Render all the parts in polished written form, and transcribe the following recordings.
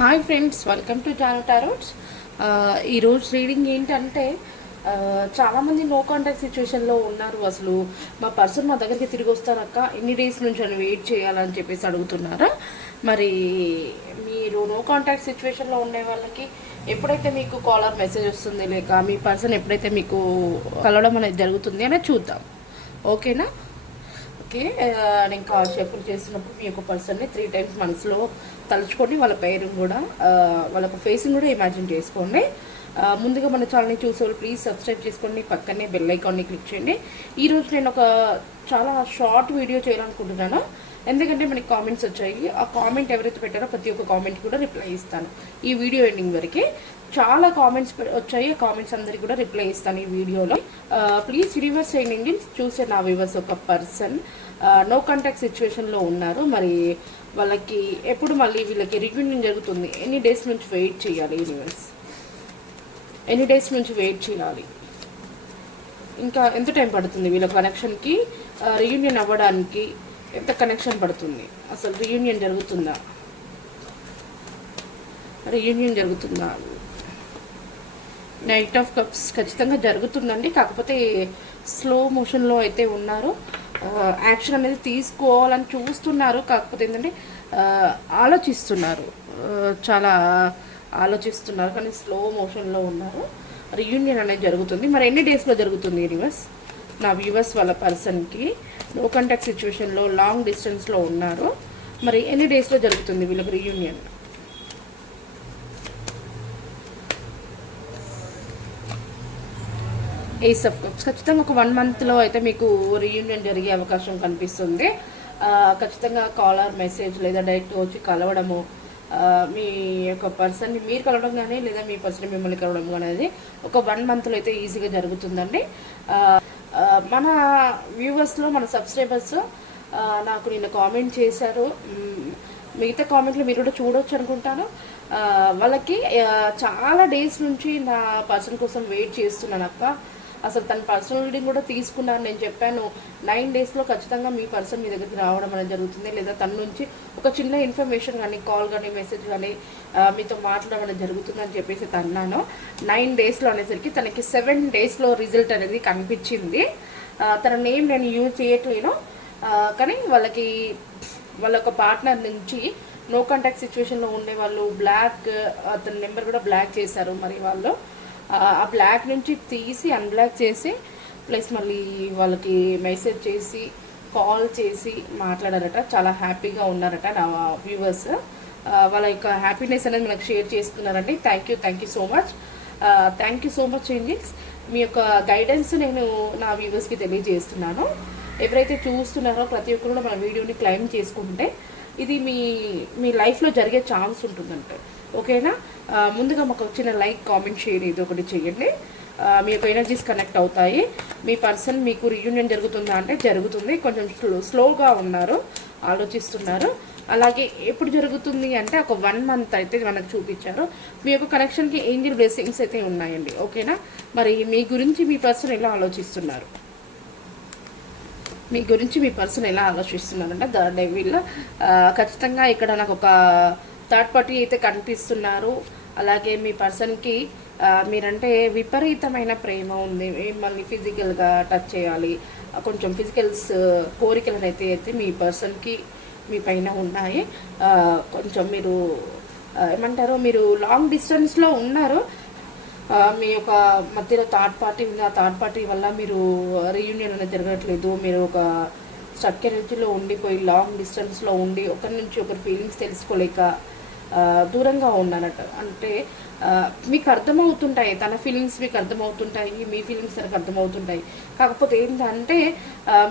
Hi friends, welcome to Jano tarots. ఈరోజు reading ఏంటంటే చాలామంది నో కాంటాక్ట్ సిచ్యువేషన్లో ఉన్నారు. అసలు మా పర్సన్ మా దగ్గరికి తిరిగి వస్తారక్క, ఎన్ని డేస్ నుంచి అని వెయిట్ చేయాలని చెప్పేసి అడుగుతున్నారా. మరి మీరు నో కాంటాక్ట్ సిచ్యువేషన్లో ఉండే వాళ్ళకి ఎప్పుడైతే మీకు కాలర్ మెసేజ్ వస్తుంది, లేక మీ పర్సన్ ఎప్పుడైతే మీకు కలవడం అనేది జరుగుతుంది అనేది చూద్దాం. ఓకేనా? ఓకే. నేను కాల్ షఫుల్ చేసినప్పుడు మీ యొక్క పర్సన్ని 3 times మనసులో తలుచుకొని వాళ్ళ పేరు కూడా వాళ్ళకు ఫేస్ని కూడా ఇమాజిన్ చేసుకోండి. ముందుగా మన ఛానల్ని చూసేవాళ్ళు ప్లీజ్ సబ్స్క్రైబ్ చేసుకోండి, పక్కనే బెల్ ఐకాన్ని క్లిక్ చేయండి. ఈరోజు నేను ఒక చాలా షార్ట్ వీడియో చేయాలనుకుంటున్నాను, ఎందుకంటే మనకి కామెంట్స్ వచ్చాయి. ఆ కామెంట్ ఎవరైతే పెట్టారో ప్రతి ఒక్క కామెంట్ కూడా రిప్లై ఇస్తాను. ఈ వీడియో ఎండింగ్ వరకు చాలా కామెంట్స్ వచ్చాయి, ఆ కామెంట్స్ అందరికి కూడా రిప్లై ఇస్తాను ఈ వీడియోలో. ప్లీజ్ యూనివర్స్ చేయండి. చూసే నా వ్యూవర్స్ ఒక పర్సన్ నో కాంటాక్ట్ సిచ్యువేషన్లో ఉన్నారు. మరి వాళ్ళకి ఎప్పుడు మళ్ళీ వీళ్ళకి రియూనియన్ జరుగుతుంది, ఎన్ని డేస్ నుంచి వెయిట్ చేయాలి యూనివర్స్, ఎన్ని డేస్ నుంచి వెయిట్ చేయాలి, ఇంకా ఎంత టైం పడుతుంది వీళ్ళ కనెక్షన్కి రియూనియన్ అవ్వడానికి, ఎంత కనెక్షన్ పడుతుంది, అసలు రియూనియన్ జరుగుతుందా, రియూనియన్ జరుగుతుందా. నైట్ ఆఫ్ కప్స్ ఖచ్చితంగా జరుగుతుందండి, కాకపోతే స్లో మోషన్లో అయితే ఉన్నారు. యాక్షన్ అనేది తీసుకోవాలని చూస్తున్నారు, కాకపోతే ఏంటంటే ఆలోచిస్తున్నారు, చాలా ఆలోచిస్తున్నారు, కానీ స్లో మోషన్లో ఉన్నారు. రియూనియన్ అనేది జరుగుతుంది. మరి ఎన్ని డేస్లో జరుగుతుంది యూనివర్స్? నా వ్యూవర్స్ వాళ్ళ పర్సన్కి నో కాంటాక్ట్ సిచ్యువేషన్లో లాంగ్ డిస్టెన్స్లో ఉన్నారు. మరి ఎన్ని డేస్లో జరుగుతుంది వీళ్ళకి రియూనియన్? ఏస్ ఆఫ్ కప్స్ ఖచ్చితంగా ఒక 1 monthలో అయితే మీకు రీయూనియన్ జరిగే అవకాశం కనిపిస్తుంది. ఖచ్చితంగా కాలర్ మెసేజ్ లేదా డైరెక్ట్ వచ్చి కలవడము, మీ యొక్క పర్సన్ని మీరు కలవడం కానీ లేదా మీ పర్సన్ మిమ్మల్ని కలవడం కానీ అనేది ఒక 1 monthలో అయితే ఈజీగా జరుగుతుందండి. మన వ్యూవర్స్లో మన సబ్స్క్రైబర్స్ నాకు నిన్న కామెంట్ చేశారు, మిగతా కామెంట్లు మీరు కూడా చూడవచ్చు అనుకుంటాను. వాళ్ళకి చాలా డేస్ నుంచి నా పర్సన్ కోసం వెయిట్ చేస్తున్నాను అక్క, అసలు తన పర్సనల్ రీడింగ్ కూడా తీసుకున్నాను. నేను చెప్పాను 9 daysలో ఖచ్చితంగా మీ పర్సన్ మీ దగ్గరికి రావడం అనేది జరుగుతుంది, లేదా తన నుంచి ఒక చిన్న ఇన్ఫర్మేషన్ కానీ కాల్ కానీ మెసేజ్ కానీ మీతో మాట్లాడడం అనేది జరుగుతుంది అని చెప్పేసి తన్నాను. 9 daysలో అనేసరికి తనకి 7 daysలో రిజల్ట్ అనేది కనిపించింది. తన నేమ్ నేను యూజ్ చేయట్లేను, కానీ వాళ్ళకి వాళ్ళ ఒక పార్ట్నర్ నుంచి నో కాంటాక్ట్ సిచ్యువేషన్లో ఉండే వాళ్ళు బ్లాక్, అతని నెంబర్ కూడా బ్లాక్ చేశారు. మరి వాళ్ళు ఆ బ్లాక్ నుంచి తీసి అన్బ్లాక్ చేసి ప్లస్ మళ్ళీ వాళ్ళకి మెసేజ్ చేసి కాల్ చేసి మాట్లాడారట. చాలా హ్యాపీగా ఉన్నారట నా వ్యూవర్స్. వాళ్ళ యొక్క హ్యాపీనెస్ అనేది మనకు షేర్ చేసుకున్నారండి. Thank you so much. Thank you so much angels. మీ యొక్క గైడెన్స్ నేను నా వ్యూవర్స్కి తెలియజేస్తున్నాను. ఎవరైతే చూస్తున్నారో ప్రతి ఒక్కరు కూడా మన వీడియోని క్లైమ్ చేసుకుంటే ఇది మీ లైఫ్లో జరిగే ఛాన్స్ ఉంటుందంట. ఓకేనా? ముందుగా మాకు చిన్న లైక్, కామెంట్, షేర్ ఇది ఒకటి చేయండి. మీ యొక్క ఎనర్జీస్ కనెక్ట్ అవుతాయి. మీ పర్సన్ మీకు రీయూనియన్ జరుగుతుందా అంటే జరుగుతుంది. కొంచెం స్లోగా ఉన్నారు, ఆలోచిస్తున్నారు. అలాగే ఎప్పుడు జరుగుతుంది అంటే ఒక 1 month అయితే మనకు చూపించారు. మీ యొక్క కనెక్షన్కి ఏంజిల్ బ్లెస్సింగ్స్ అయితే ఉన్నాయండి. ఓకేనా? మరి మీ గురించి మీ పర్సన్ ఎలా ఆలోచిస్తున్నారు, మీ గురించి మీ పర్సన్ ఎలా ఆలోచిస్తున్నారంటే ద డెవిల్ ఖచ్చితంగా ఇక్కడ నాకు ఒక థర్డ్ పార్టీ అయితే కనిపిస్తున్నారు. అలాగే మీ పర్సన్కి మీరంటే విపరీతమైన ప్రేమ ఉంది, మిమ్మల్ని ఫిజికల్గా టచ్ చేయాలి, కొంచెం ఫిజికల్స్ కోరికలను అయితే మీ పర్సన్కి మీ పైన ఉన్నాయి. కొంచెం మీరు ఏమంటారు, మీరు లాంగ్ డిస్టెన్స్లో ఉన్నారు, మీ యొక్క మధ్యలో థర్డ్ పార్టీ ఉంది. ఆ థర్డ్ పార్టీ వల్ల మీరు రీయూనియన్ అనేది జరగట్లేదు. మీరు ఒక స్టక్ ఎనర్జీలో ఉండిపోయి లాంగ్ డిస్టెన్స్లో ఉండి ఒకరి నుంచి ఒకరి ఫీలింగ్స్ తెలుసుకోలేక దూరంగా ఉన్నారట. అంటే మీకు అర్థమవుతుంటాయి, తన ఫీలింగ్స్ మీకు అర్థమవుతుంటాయి, మీ ఫీలింగ్స్ తనకు అర్థమవుతుంటాయి. కాకపోతే ఏంటంటే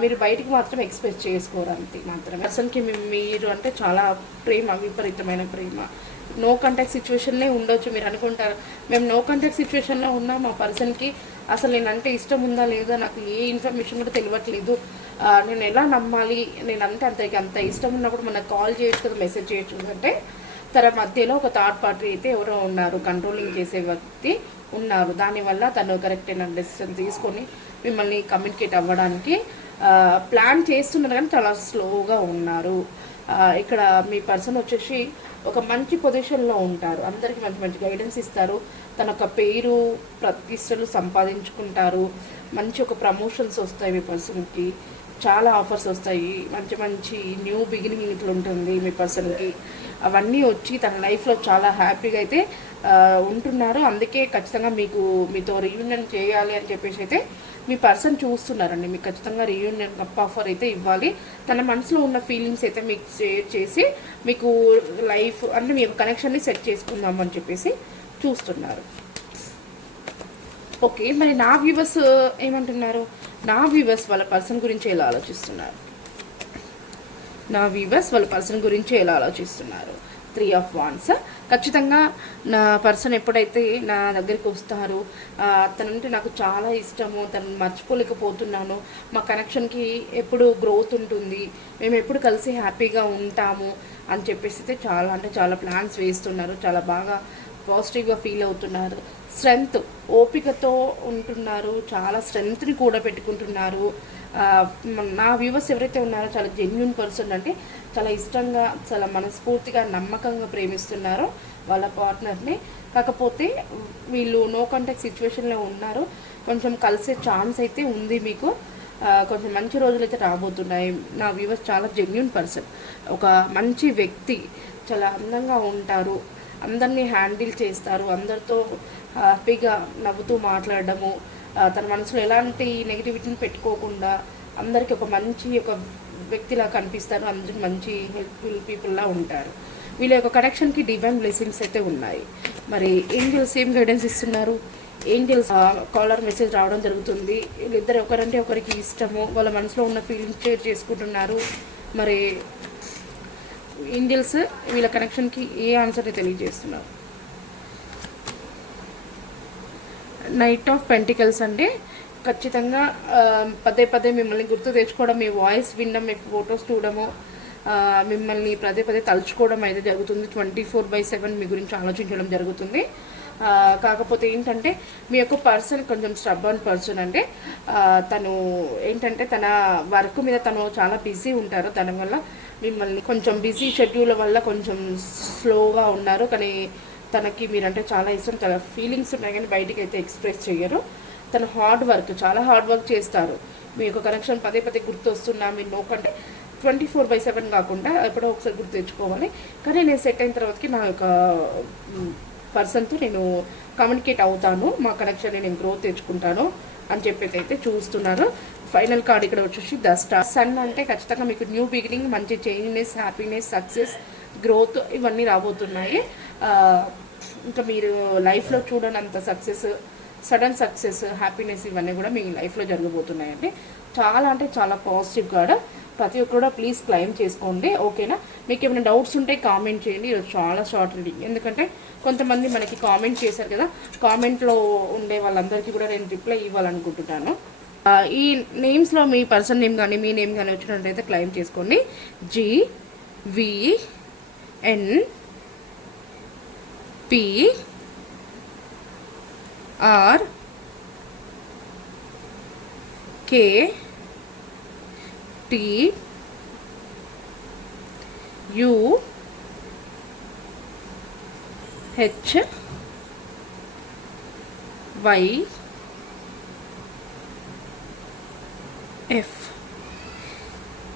మీరు బయటికి మాత్రం ఎక్స్ప్రెస్ చేసుకోరు, అంతే మాత్రమే. పర్సన్కి మీరు అంటే చాలా ప్రేమ, విపరీతమైన ప్రేమ. నో కాంటాక్ట్ సిచ్యువేషన్నే ఉండొచ్చు. మీరు అనుకుంటారు మేము నో కాంటాక్ట్ సిచ్యువేషన్లో ఉన్నాం, మా పర్సన్కి అసలు నేనంటే ఇష్టం ఉందా లేదా, నాకు ఏ ఇన్ఫర్మేషన్ కూడా తెలియట్లేదు, నేను ఎలా నమ్మాలి, నేనంటే అంత ఇష్టం ఉన్నప్పుడు మనకు కాల్ చేయొచ్చు కదా, మెసేజ్ చేయొచ్చు అంటే తన మధ్యలో ఒక థర్డ్ పార్టీ అయితే ఎవరో ఉన్నారు, కంట్రోలింగ్ చేసే వ్యక్తి ఉన్నారు. దానివల్ల తను కరెక్ట్ అయిన డెసిషన్ తీసుకొని మిమ్మల్ని కమ్యూనికేట్ అవ్వడానికి ప్లాన్ చేస్తున్నారు, కానీ చాలా స్లోగా ఉన్నారు. ఇక్కడ మీ పర్సన్ వచ్చేసి ఒక మంచి పొజిషన్లో ఉంటారు, అందరికీ మంచి మంచి గైడెన్స్ ఇస్తారు, తన ఒక పేరు ప్రతిష్టలు సంపాదించుకుంటారు, మంచి ఒక ప్రమోషన్స్ వస్తాయి మీ పర్సన్కి, చాలా ఆఫర్స్ వస్తాయి, మంచి మంచి న్యూ బిగినింగ్ ఇట్లా ఉంటుంది మీ పర్సన్కి. అవన్నీ వచ్చి తన లైఫ్లో చాలా హ్యాపీగా అయితే ఉంటున్నారు. అందుకే ఖచ్చితంగా మీతో రీయూనియన్ చేయాలి అని చెప్పేసి అయితే మీ పర్సన్ చూస్తున్నారండి. మీకు ఖచ్చితంగా రీయూనియన్ ఆఫర్ అయితే ఇవ్వాలి. తన మనసులో ఉన్న ఫీలింగ్స్ అయితే మీకు షేర్ చేసి మీకు లైఫ్ అంటే మీ కనెక్షన్ని సెట్ చేసుకుందాం అని చెప్పేసి చూస్తున్నారు. ఓకే, మరి నా వ్యూవర్స్ ఏమంటున్నారు? నా వ్యూవర్స్ వాళ్ళ పర్సన్ గురించి ఎలా ఆలోచిస్తున్నారు? నా వ్యూవర్స్ వాళ్ళ పర్సన్ గురించి ఎలా ఆలోచిస్తున్నారు? 3 of Wands. ఖచ్చితంగా నా పర్సన్ ఎప్పుడైతే నా దగ్గరికి వస్తారో తనంటే నాకు చాలా ఇష్టము, తను మర్చిపోలేకపోతున్నాను, మా కనెక్షన్కి ఎప్పుడు గ్రోత్ ఉంటుంది, మేము ఎప్పుడు కలిసి హ్యాపీగా ఉంటాము అని చెప్పేసి అయితే చాలా అంటే చాలా ప్లాన్స్ వేస్తున్నారు. చాలా బాగా పాజిటివ్గా ఫీల్ అవుతున్నారు. స్ట్రెంగ్త్, ఓపికతో ఉంటున్నారు, చాలా స్ట్రెంగ్త్ని కూడా పెట్టుకుంటున్నారు. నా వ్యూవర్స్ ఎవరైతే ఉన్నారో చాలా జెన్యూన్ పర్సన్, అంటే చాలా ఇష్టంగా చాలా మనస్ఫూర్తిగా నమ్మకంగా ప్రేమిస్తున్నారో వాళ్ళ పార్ట్నర్ని. కాకపోతే వీళ్ళు నో కాంటాక్ట్ సిచ్యువేషన్లో ఉన్నారు. కొంచెం కలిసే ఛాన్స్ అయితే ఉంది మీకు. కొంచెం మంచి రోజులు అయితే రాబోతున్నాయి. నా వ్యూవర్స్ చాలా జెన్యూన్ పర్సన్, ఒక మంచి వ్యక్తి, చాలా అందంగా ఉంటారు, అందరినీ హ్యాండిల్ చేస్తారు, అందరితో హ్యాపీగా నవ్వుతూ మాట్లాడడము, తన మనసులో ఎలాంటి నెగిటివిటీని పెట్టుకోకుండా అందరికీ ఒక మంచి ఒక వ్యక్తిలా కనిపిస్తారు, అందరికి మంచి హెల్ప్ఫుల్ పీపుల్లా ఉంటారు. వీళ్ళ యొక్క కనెక్షన్కి డివైన్ బ్లెస్సింగ్స్ అయితే ఉన్నాయి. మరి ఏంజల్స్ ఏం గైడెన్స్ ఇస్తున్నారు? ఏంజల్స్ కాలర్ మెసేజ్ రావడం జరుగుతుంది. వీళ్ళిద్దరు ఒకరంటే ఒకరికి ఇష్టము, వాళ్ళ మనసులో ఉన్న ఫీలింగ్స్ షేర్ చేసుకుంటున్నారు. మరి ఏంజల్స్ వీళ్ళ కనెక్షన్కి ఏ ఆన్సర్ని తెలియజేస్తున్నారు? నైట్ ఆఫ్ పెంటికల్స్ అంటే ఖచ్చితంగా పదే పదే మిమ్మల్ని గుర్తు తెచ్చుకోవడం, మీ వాయిస్ వినడం, మీ ఫొటోస్ చూడడము, మిమ్మల్ని పదే పదే తలుచుకోవడం అయితే జరుగుతుంది. 24/7 మీ గురించి ఆలోచించడం జరుగుతుంది. కాకపోతే ఏంటంటే మీ యొక్క పర్సన్ కొంచెం స్టబ్బర్న్ పర్సన్, అంటే తను ఏంటంటే తన వర్క్ మీద తను చాలా బిజీ ఉంటారు. దానివల్ల మిమ్మల్ని కొంచెం బిజీ షెడ్యూల్ వల్ల కొంచెం స్లోగా ఉన్నారు. కానీ తనకి మీరంటే చాలా ఇష్టం, తన ఫీలింగ్స్ ఉన్నాయి కానీ బయటికి అయితే ఎక్స్ప్రెస్ చేయరు. తను హార్డ్ వర్క్, చాలా హార్డ్ వర్క్ చేస్తారు. మీ యొక్క కనెక్షన్ పదే పదే గుర్తు వస్తున్నా మీరు నోకంటే 24/7 కాకుండా ఎప్పుడో ఒకసారి గుర్తు తెచ్చుకోవాలి. కానీ నేను సెట్ అయిన తర్వాతకి నా యొక్క పర్సన్తో నేను కమ్యూనికేట్ అవుతాను, మా కనెక్షన్ని నేను గ్రోత్ తెచ్చుకుంటాను అని చెప్పేసి అయితే చూస్తున్నారు. ఫైనల్ కార్డ్ ఇక్కడ వచ్చేసి ద స్టార్. సన్ అంటే ఖచ్చితంగా మీకు న్యూ బిగినింగ్, మంచి చేంజ్నెస్, హ్యాపీనెస్, సక్సెస్, గ్రోత్ ఇవన్నీ రాబోతున్నాయి. ఇంకా మీరు లైఫ్లో చూడనంత సక్సెస్, సడన్ సక్సెస్, హ్యాపీనెస్ ఇవన్నీ కూడా మీ లైఫ్లో జరగబోతున్నాయండి. చాలా అంటే చాలా పాజిటివ్ కార్డ్. ప్రతి ఒక్కరు కూడా ప్లీజ్ క్లైమ్ చేసుకోండి, ఓకేనా? మీకు ఏమైనా డౌట్స్ ఉంటే కామెంట్ చేయండి. ఈరోజు చాలా షార్ట్ రీడింగ్, ఎందుకంటే కొంతమంది మనకి కామెంట్ చేశారు కదా, కామెంట్లో ఉండే వాళ్ళందరికీ కూడా నేను రిప్లై ఇవ్వాలనుకుంటున్నాను. ఈ నేమ్స్లో మీ పర్సన్ నేమ్ కానీ మీ నేమ్ కానీ వచ్చినట్టయితే క్లైమ్ చేసుకోండి. PRKTUUHYF.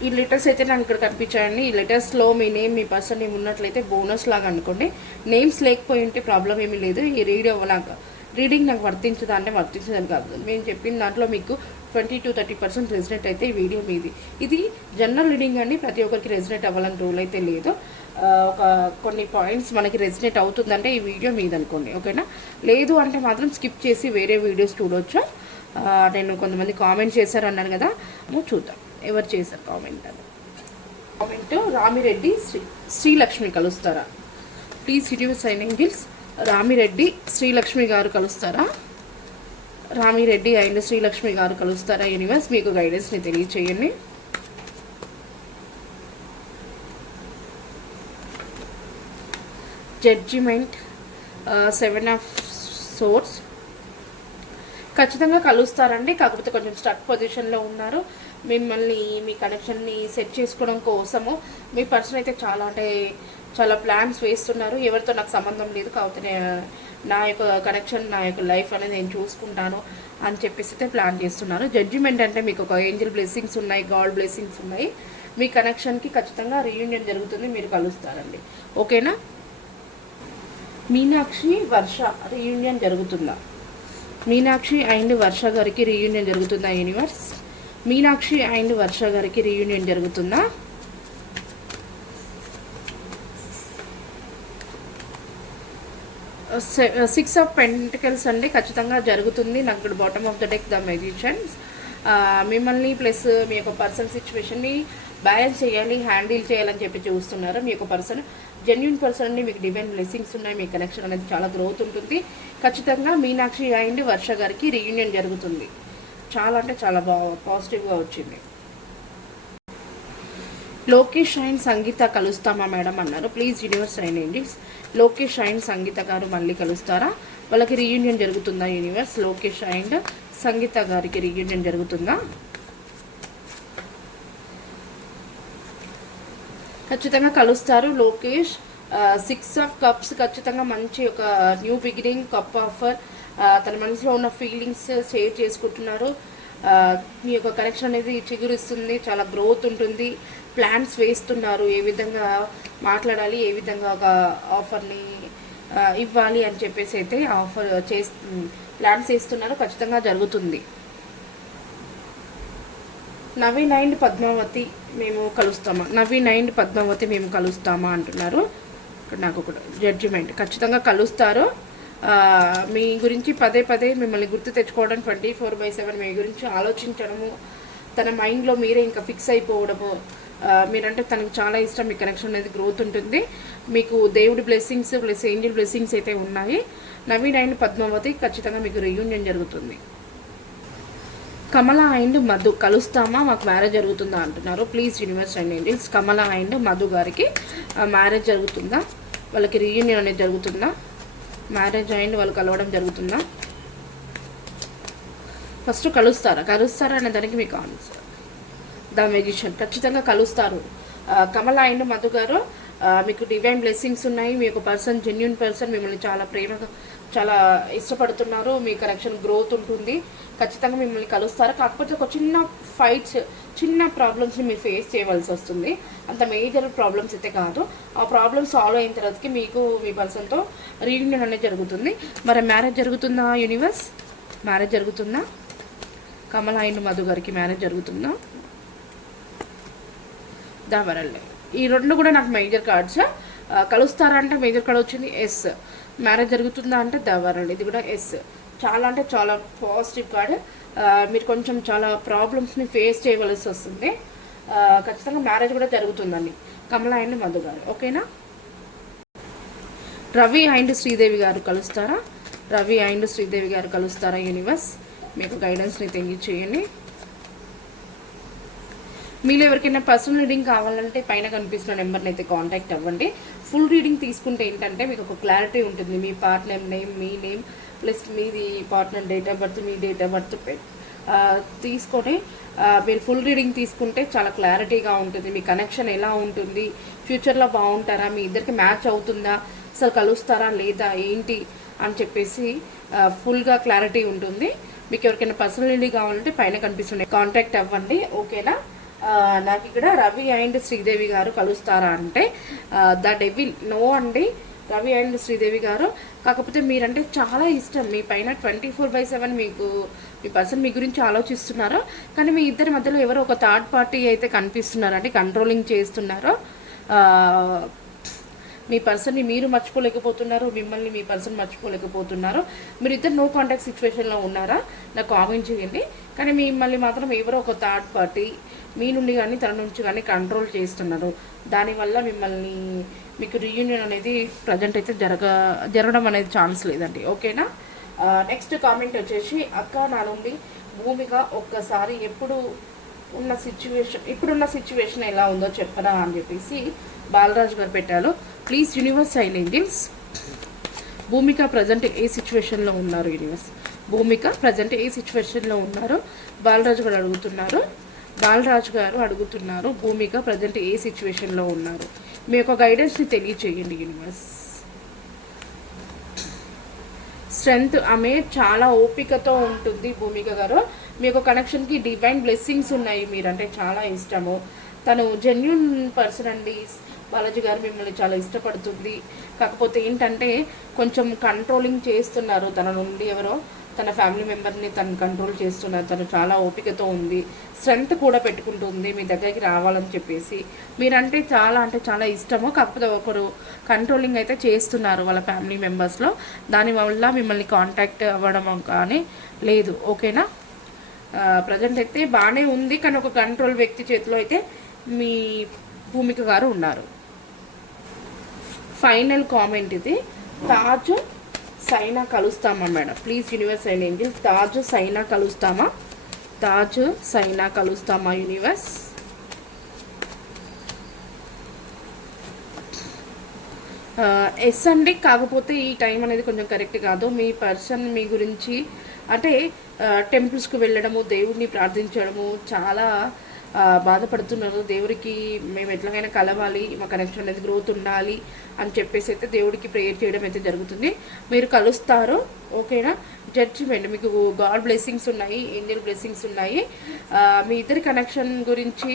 ఈ లెటర్స్ అయితే నాకు ఇక్కడ కనిపించాయండి. ఈ లెటర్స్లో మీ నేమ్, మీ పర్సన్ నేమ్ ఉన్నట్లయితే బోనస్ లాగా అనుకోండి. నేమ్స్ లేకపోయి ఉంటే ప్రాబ్లం ఏమీ లేదు. ఈ రీడింగ్ నాకు వర్తించదా అంటే వర్తించదని కాదు, మేము చెప్పిన దాంట్లో మీకు 20 to 30% రెజినేట్ అయితే ఈ వీడియో మీది. ఇది జనరల్ రీడింగ్ అండి, ప్రతి ఒక్కరికి రెజినేట్ అవ్వాలని రూల్ అయితే లేదు. ఒక కొన్ని పాయింట్స్ మనకి రెజినేట్ అవుతుందంటే ఈ వీడియో మీది అనుకోండి, ఓకేనా? లేదు అంటే మాత్రం స్కిప్ చేసి వేరే వీడియోస్ చూడవచ్చు. నేను కొంతమంది కామెంట్ చేశారు అన్నాను కదా, చూద్దాం ఎవరు చేశారు కామెంట్. రామిరెడ్డి శ్రీలక్ష్మి కలుస్తారా? Please hit sign angels. Ramireddy Srilakshmi garu కలుస్తారా? రామిరెడ్డి అండ్ శ్రీలక్ష్మి గారు కలుస్తారా? యూనివర్స్ మీకు గైడెన్స్ని తెలియచేయండి. Judgement, 7 of Swords. ఖచ్చితంగా కలుస్తారండి, కాకపోతే కొంచెం స్టక్ పొజిషన్లో ఉన్నారు. మిమ్మల్ని మీ కనెక్షన్ని సెట్ చేసుకోవడం కోసము మీ పర్సన్ అయితే చాలా అంటే చాలా ప్లాన్స్ వేస్తున్నారు. ఎవరితో నాకు సంబంధం లేదు, కాకపోతే నా యొక్క కనెక్షన్, నా యొక్క లైఫ్ అనేది నేను చూసుకుంటాను అని చెప్పేసి అయితే ప్లాన్ చేస్తున్నారు. జడ్జిమెంట్ అంటే మీకు ఒక ఏంజల్ బ్లెస్సింగ్స్ ఉన్నాయి, గాడ్ బ్లెస్సింగ్స్ ఉన్నాయి. మీ కనెక్షన్కి ఖచ్చితంగా రీయూనియన్ జరుగుతుంది, మీరు కలుస్తారండి. ఓకేనా? మీనాక్షి వర్ష రీయూనియన్ జరుగుతుందా? మీనాక్షి అండ్ వర్ష గారికి రీయూనియన్ జరుగుతుందా యూనివర్స్? మీనాక్షి అండ్ వర్ష గారికి రీయూనియన్ జరుగుతుందా? సిక్స్ ఆఫ్ పెంటికల్స్ అండి, ఖచ్చితంగా జరుగుతుంది. నాకు ఇక్కడ bottom of the deck the magicians. మిమ్మల్ని ప్లస్ మీ యొక్క పర్సన్ సిచ్యువేషన్ని బ్యాలెన్స్ చేయాలి, హ్యాండిల్ చేయాలని చెప్పి చూస్తున్నారు. మీ యొక్క పర్సన్ జెన్యున్ పర్సన్ అండి, మీకు డివైన్ బ్లెస్సింగ్స్ ఉన్నాయి, మీ కనెక్షన్ అనేది చాలా గ్రోత్ ఉంటుంది. ఖచ్చితంగా మీనాక్షి అండ్ వర్ష గారికి రీయూనియన్ జరుగుతుంది. చాలా అంటే చాలా పాజిటివ్గా వచ్చింది. లోకేష్ అండ్ సంగీత కలుస్తామా మేడం అన్నారు. Please universe and angels, Lokesh and Sangeetha garu మళ్ళీ కలుస్తారా? వాళ్ళకి రీయూనియన్ జరుగుతుందా యూనివర్స్? లోకేష్ అండ్ సంగీత గారికి రీయూనియన్ జరుగుతుందా? ఖచ్చితంగా కలుస్తారు. లోకేష్ 6 ఆఫ్ కప్స్, ఖచ్చితంగా మంచి ఒక న్యూ బిగినింగ్, కప్ ఆఫర్, తన మనసులో ఉన్న ఫీలింగ్స్ షేర్ చేసుకుంటున్నారు. మీ యొక్క కనెక్షన్ అనేది చిగురిస్తుంది, చాలా గ్రోత్ ఉంటుంది. ప్లాన్స్ వేస్తున్నారు, ఏ విధంగా మాట్లాడాలి, ఏ విధంగా ఒక ఆఫర్ని ఇవ్వాలి అని చెప్పేసి అయితే ఆఫర్ ప్లాన్స్ వేస్తున్నారు. ఖచ్చితంగా జరుగుతుంది. నవీన్ అండ్ పద్మావతి మేము కలుస్తామా? నవీన్ అండ్ పద్మావతి మేము కలుస్తామా అంటున్నారు. ఇక్కడ నాకు కూడా జడ్జిమెంట్, ఖచ్చితంగా కలుస్తారు. మీ గురించి పదే పదే మిమ్మల్ని గుర్తు తెచ్చుకోవడం, 24/7 మీ గురించి ఆలోచించడము, తన మైండ్లో మీరే ఇంకా ఫిక్స్ అయిపోవడము, మీరంటే తనకు చాలా ఇష్టం. మీ కనెక్షన్ అనేది గ్రోత్ ఉంటుంది. మీకు దేవుడి బ్లెస్సింగ్స్ ప్లస్ ఏంజల్ బ్లెస్సింగ్స్ అయితే ఉన్నాయి. నవీన్ అండ్ పద్మావతి ఖచ్చితంగా మీకు రీయూనియన్ జరుగుతుంది. కమల అండ్ మధు కలుస్తామా? మాకు మ్యారేజ్ జరుగుతుందా అంటున్నారు. Please universe and angels, Kamala and Madhu గారికి మ్యారేజ్ జరుగుతుందా? వాళ్ళకి రీయూనియన్ అనేది జరుగుతుందా? మ్యారేజ్ అండ్ వాళ్ళు కలవడం జరుగుతుందా? ఫస్ట్ కలుస్తారా అనే దానికి మీకు ఆన్సర్ ద మెజిషియన్. ఖచ్చితంగా కలుస్తారు. కమల అండ్ మధు గారు మీకు డివైన్ బ్లెస్సింగ్స్ ఉన్నాయి. మీ యొక్క పర్సన్ జెన్యున్ పర్సన్, మిమ్మల్ని చాలా ప్రేమగా చాలా ఇష్టపడుతున్నారు. మీ కనెక్షన్ గ్రోత్ ఉంటుంది. ఖచ్చితంగా మిమ్మల్ని కలుస్తారు. కాకపోతే ఒక చిన్న ఫైట్స్, చిన్న ప్రాబ్లమ్స్ని మీరు ఫేస్ చేయవలసి వస్తుంది. అంత మేజర్ ప్రాబ్లమ్స్ అయితే కాదు. ఆ ప్రాబ్లమ్స్ సాల్వ్ అయిన తర్వాతకి మీకు మీ పర్సన్తో రీయూనియన్ అనేది జరుగుతుంది. మరి మ్యారేజ్ జరుగుతుందా యూనివర్స్? మ్యారేజ్ జరుగుతుందా? కమల అండ్ మధు గారికి మ్యారేజ్ జరుగుతుందా? వరల్డ్, ఈ రెండు కూడా నాకు మేజర్ కార్డ్స్. కలుస్తారా అంటే మేజర్ కార్డ్ వచ్చింది ఎస్. మ్యారేజ్ జరుగుతుందా అంటే వరల్డ్, ఇది కూడా ఎస్. చాలా అంటే చాలా పాజిటివ్ కార్డ్. మీరు కొంచెం చాలా ప్రాబ్లమ్స్ని ఫేస్ చేయవలసి వస్తుంది. ఖచ్చితంగా మ్యారేజ్ కూడా జరుగుతుందండి కమల అండ్ మధు గారు. ఓకేనా? రవి అండ్ శ్రీదేవి గారు కలుస్తారా? రవి అండ్ శ్రీదేవి గారు కలుస్తారా యూనివర్స్? మీకు గైడెన్స్ని తెలియచేయండి. మీరు ఎవరికైనా పర్సనల్ రీడింగ్ కావాలంటే పైన కనిపిస్తున్న నెంబర్ని అయితే కాంటాక్ట్ అవ్వండి. ఫుల్ రీడింగ్ తీసుకుంటే ఏంటంటే మీకు ఒక క్లారిటీ ఉంటుంది. మీ పార్ట్నర్ నేమ్, మీ నేమ్ ప్లస్ మీది partner date of birth, me date of birth తీసుకొని మీరు ఫుల్ రీడింగ్ తీసుకుంటే చాలా క్లారిటీగా ఉంటుంది. మీ కనెక్షన్ ఎలా ఉంటుంది, ఫ్యూచర్లో బాగుంటారా, మీ ఇద్దరికి మ్యాచ్ అవుతుందా, అసలు కలుస్తారా లేదా ఏంటి అని చెప్పేసి ఫుల్గా క్లారిటీ ఉంటుంది. మీకు ఎవరికైనా పర్సనల్ రీడింగ్ కావాలంటే పైన కనిపిస్తుంది, కాంటాక్ట్ అవ్వండి. ఓకేనా? నాకు ఇక్కడ రవి అండ్ శ్రీదేవి గారు కలుస్తారా అంటే ద డెవిల్ నో అండి. రవి అండ్ శ్రీదేవి గారు, కాకపోతే మీరంటే చాలా ఇష్టం. మీ పైన 24/7 మీకు మీ పర్సన్ మీ గురించి ఆలోచిస్తున్నారు. కానీ మీ ఇద్దరి మధ్యలో ఎవరో ఒక థర్డ్ పార్టీ అయితే కనిపిస్తున్నారండి, కంట్రోలింగ్ చేస్తున్నారు. మీ పర్సన్ని మీరు మర్చిపోలేకపోతున్నారు, మిమ్మల్ని మీ పర్సన్ మర్చిపోలేకపోతున్నారు. మీరు ఇద్దరు నో కాంటాక్ట్ సిచ్యువేషన్లో ఉన్నారా? నాకు కామెంట్ చేయండి. కానీ మిమ్మల్ని మాత్రం ఎవరో ఒక థర్డ్ పార్టీ మీ నుండి కానీ తన నుంచి కానీ కంట్రోల్ చేస్తున్నారు. దానివల్ల మీకు రీయూనియన్ అనేది ప్రజెంట్ అయితే జరగడం అనేది ఛాన్స్ లేదండి. ఓకేనా? నెక్స్ట్ కామెంట్ వచ్చేసి, అక్క నా నుండి భూమిగా ఒక్కసారి ఇప్పుడున్న సిచ్యువేషన్ ఎలా ఉందో చెప్పరా అని చెప్పేసి బాలరాజు గారు పెట్టారు. Please universe and angels, Bhoomika present a సిచ్యువేషన్లో ఉన్నారు యూనివర్స్? భూమిక ప్రజెంట్ ఏ సిచ్యువేషన్లో ఉన్నారు? బాలరాజు గారు అడుగుతున్నారు. బాలరాజు గారు అడుగుతున్నారు, భూమిక ప్రజెంట్ ఏ సిచ్యువేషన్లో ఉన్నారు, మీ యొక్క గైడెన్స్ని తెలియచేయండి యూనివర్స్. స్ట్రెంగ్త్, ఆమె చాలా ఓపికతో ఉంటుంది భూమిక గారు. మీ యొక్క కనెక్షన్కి డివైన్ బ్లెస్సింగ్స్ ఉన్నాయి, మీరంటే చాలా ఇష్టము. తను జెన్యున్ పర్సన్ అండి. బాలాజీ గారు మిమ్మల్ని చాలా ఇష్టపడుతుంది. కాకపోతే ఏంటంటే కొంచెం కంట్రోలింగ్ చేస్తున్నారు తన నుండి, ఎవరో తన ఫ్యామిలీ మెంబర్ని తను కంట్రోల్ చేస్తున్నారు. తను చాలా ఓపికతో ఉంది, స్ట్రెంగ్త్ కూడా పెట్టుకుంటుంది మీ దగ్గరికి రావాలని చెప్పేసి. మీరంటే చాలా అంటే చాలా ఇష్టము. కాకపోతే ఒకరు కంట్రోలింగ్ అయితే చేస్తున్నారు వాళ్ళ ఫ్యామిలీ మెంబర్స్లో. దానివల్ల మిమ్మల్ని కాంటాక్ట్ అవ్వడం కానీ లేదు. ఓకేనా, ప్రజెంట్ అయితే బాగానే ఉంది, కానీ ఒక కంట్రోల్ వ్యక్తి చేతిలో అయితే మీ భూమిక గారు ఉన్నారు. ఫైనల్ కామెంట్ ఇది. తాజు సైనా కలుస్తామా madam? Please universe and angel, Taju Saina కలుస్తామా? తాజు సైనా కలుస్తామా యూనివర్స్? ఎస్ అండి. కాకపోతే ఈ టైం అనేది కొంచెం కరెక్ట్ కాదు. మీ పర్సన్ మీ గురించి అంటే టెంపుల్స్కి వెళ్ళడము, దేవుడిని ప్రార్థించడము, చాలా బాధపడుతున్నారు. దేవుడికి మేము ఎట్లాగైనా కలవాలి, మా కనెక్షన్ అనేది గ్రోత్ ఉండాలి అని చెప్పేసి అయితే దేవుడికి ప్రేయర్ చేయడం అయితే జరుగుతుంది. మీరు కలుస్తారు. ఓకేనా, జడ్జిమెంట్ మీకు గాడ్ బ్లెస్సింగ్స్ ఉన్నాయి, ఏంజల్ బ్లెస్సింగ్స్ ఉన్నాయి. మీ ఇద్దరి కనెక్షన్ గురించి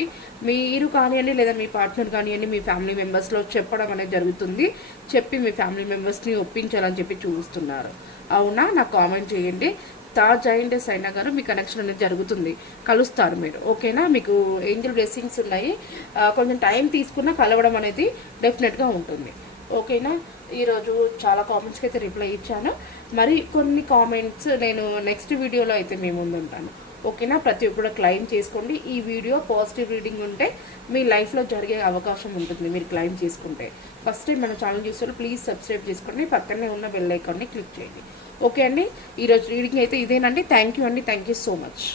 మీరు కానివ్వండి లేదా మీ పార్ట్నర్ కానివ్వండి మీ ఫ్యామిలీ మెంబర్స్లో చెప్పడం అనేది జరుగుతుంది. చెప్పి మీ ఫ్యామిలీ మెంబర్స్ని ఒప్పించాలని చెప్పి చూస్తున్నారు. అవునా, నాకు కామెంట్ చేయండి. తాజ్ అండ్ సైనా గారు మీ కనెక్షన్ అనేది జరుగుతుంది, కలుస్తారు మీరు. ఓకేనా, మీకు ఏంజల్ బ్లెస్సింగ్స్ ఉన్నాయి. కొంచెం టైం తీసుకున్నా కలవడం అనేది డెఫినెట్గా ఉంటుంది. ఓకేనా, ఈరోజు చాలా కామెంట్స్కి అయితే రిప్లై ఇచ్చాను. మరి కొన్ని కామెంట్స్ నేను నెక్స్ట్ వీడియోలో అయితే మీ ముందు ఉంటాను. ఓకేనా, ప్రతి ఒక్కరు క్లైమ్ చేసుకోండి. ఈ వీడియో పాజిటివ్ రీడింగ్ ఉంటే మీ లైఫ్లో జరిగే అవకాశం ఉంటుంది మీరు క్లైమ్ చేసుకుంటే. ఫస్ట్ టైం మన ఛానల్ చూస్తే ప్లీజ్ సబ్స్క్రైబ్ చేసుకోండి, పక్కనే ఉన్న బెల్ ఐకాన్ని క్లిక్ చేయండి. ఓకే అండి, ఈరోజు రీడింగ్ అయితే ఇదేనండి. థ్యాంక్ యూ అండి, థ్యాంక్ యూ సో మచ్.